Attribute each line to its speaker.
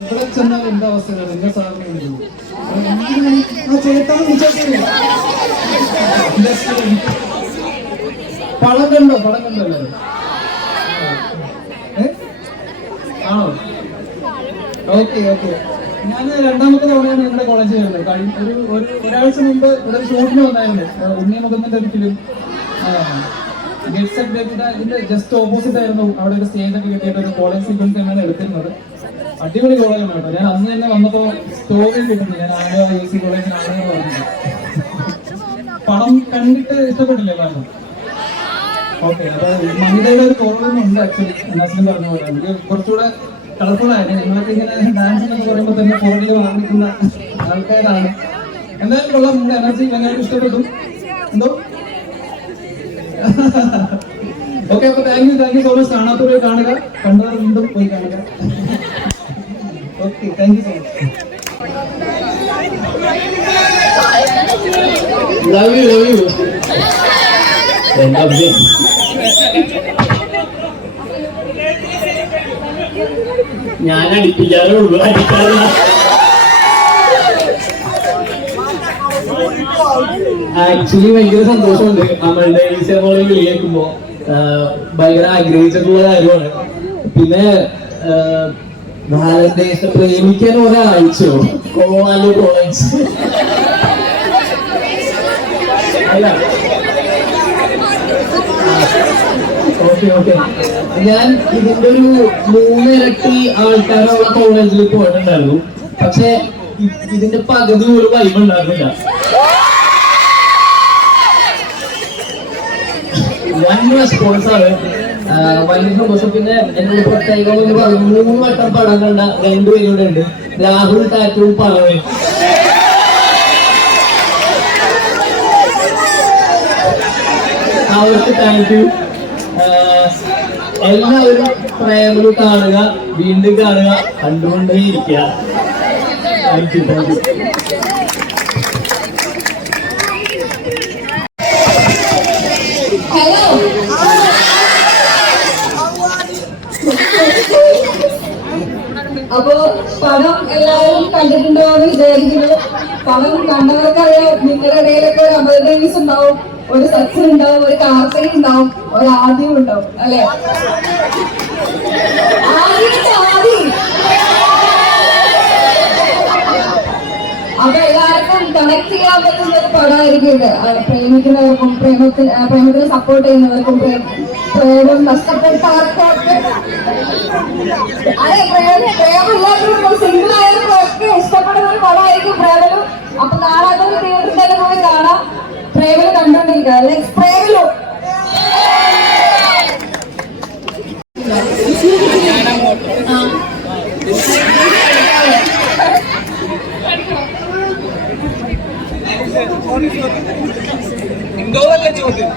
Speaker 1: ഇവിടെ ചെന്നാൽ എന്താ അവസ്ഥ എന്താ സാറിനെ പടം കണ്ടോ? പടം കണ്ടോ എല്ലാവരും? ഏ? ആണോ? Okay okay. ഞാൻ രണ്ടാമത്തെ തവണയാണ് നിങ്ങളുടെ കോളേജിൽ വരുന്നത്. ഒരു ഒരു ഒരാഴ്ച മുമ്പ് ഇവിടെ ഷോട്ടിന് വന്നായിരുന്നു. ഉണ്ണിയ മുഖം മുഖത്തിന്റെ ഒരു ഫിലിം ഇതിന്റെ ജസ്റ്റ് ഓപ്പോസിറ്റ് ആയിരുന്നു അവിടെ ഒരു സ്റ്റേജ് ഒക്കെ കിട്ടിയിട്ട് ഒരു കോളേജ് സീക്വൻസ് തന്നെയാണ് എടുത്തിരുന്നത്. അടിപൊളി കോളേജ് ആണ് കേട്ടോ. ഞാൻ അന്ന് തന്നെ വന്നപ്പോ സ്റ്റോറി കിട്ടുന്നു ഞാൻ ആലോ യു സി കോളേജിലാണെന്ന് പറഞ്ഞത് പടം കണ്ടിട്ട് ഇഷ്ടപ്പെട്ടില്ല കാരണം? ഓക്കെ അപ്പൊ മഹിതയുടെ ഒരു കോളേജ് ഉണ്ട് ആക്ച്വലി നസ്ലിം പറഞ്ഞ പോലെ. എനിക്ക് കുറച്ചുകൂടെ കളർഫുൾ ആയിരുന്നു. ഞങ്ങളൊക്കെ ഇങ്ങനെ ഡാൻസ് എന്നൊക്കെ പറയുമ്പോൾ തന്നെ കോളേജിൽ വാങ്ങിക്കുന്ന ആൾക്കാരാണ്. എന്തായാലും കൊള്ളാം. എനർജി ഭയങ്കരമായിട്ട് ഇഷ്ടപ്പെട്ടു. എന്തോ? ഓക്കെ അപ്പൊ thank you thank you so much കാണാത്തവരെ കാണുക. കണ്ടവർ വീണ്ടും പോയി കാണുക. Okay thank you so much love you love you
Speaker 2: എന്താ വിജയ്? ഞാൻ അടിപ്പിക്കാറേ ഉള്ളൂ അടിക്കാറില്ല. ആക്ച്വലി ഭയങ്കര സന്തോഷമുണ്ട്. നമ്മളുടെ ഈ പോലെ വിളിയേക്കുമ്പോ ഭയങ്കര ആഗ്രഹിച്ചിട്ടുള്ള കാര്യമാണ്. പിന്നെ ഭാരതദേശ പ്രേമിക്കാൻ ഒരാഴ്ചയോ? കോളാലോ കോളേജ് അല്ല. ഓക്കെ ഓക്കെ ഞാൻ ഇതിന്റെ ഒരു മൂന്നിരട്ടി ആൾക്കാരുള്ള കോളേജിൽ പോയിട്ടുണ്ടായിരുന്നു. പക്ഷെ ഇതിന്റെ പകുതി ഒരു വൈബ് ഉണ്ടായിരുന്നില്ല. വൻ റെസ്പോൺസ് ആണ്. വലിയ സന്തോഷം. പിന്നെ എന്നോട് പ്രത്യേകം എന്ന് പറയുന്നത് മൂന്ന് വട്ടം പടം കണ്ട രണ്ടുപേരും ഉണ്ട്. രാഹുൽ ടാറ്റൂർ പറവേ അവർക്ക് താങ്ക് യു എല്ലാവരും പ്രേമలు കാണുക വീണ്ടും കാണുക. കണ്ടുകൊണ്ടേ ഇരിക്കുക. താങ്ക് യു താങ്ക് യു
Speaker 3: അപ്പോ പണം എല്ലാവരും കണ്ടിട്ടുണ്ടോ എന്ന് പണം കണ്ടവർക്ക് കണ്ടവർക്കറിയാം നിങ്ങളുടെ ഇടയിലൊക്കെ ഒരു അബദ്ധീസ് ഉണ്ടാവും ഒരു സക്സസ് ഉണ്ടാവും ഒരു കാർത്തയും ഉണ്ടാവും ഒരു ആദ്യം ഉണ്ടാവും അല്ലെ ആദ്യത്തെ ആദ്യം അപ്പൊ എല്ലാവർക്കും കണക്ട് ചെയ്യാൻ പറ്റുന്ന ഒരു പടമായിരിക്കും ഇത്. പ്രേമിക്കുന്നവർക്കും പ്രേമത്തിന് പ്രേമത്തിന് സപ്പോർട്ട് ചെയ്യുന്നവർക്കും പ്രേ- പ്രേമം നഷ്ടപ്പെട്ടവർക്കും ഒക്കെ അതെ പ്രേമം പ്രേമില്ലാത്തവർക്കും സിംഗിൾ ആയവർക്കും ഒക്കെ ഇഷ്ടപ്പെടുന്ന ഒരു പടമായിരിക്കും പ്രേമലും അപ്പൊ കാണാത്തവർ തിയേറ്ററിൽ തന്നെ പോയി കാണാം. പ്രേമൽ കണ്ടുകൊണ്ടിരിക്കുക ലെറ്റ്സ് പ്രേമലു.
Speaker 4: ക്വസ്റ്റ്യൻ അല്ല ചോദ്യം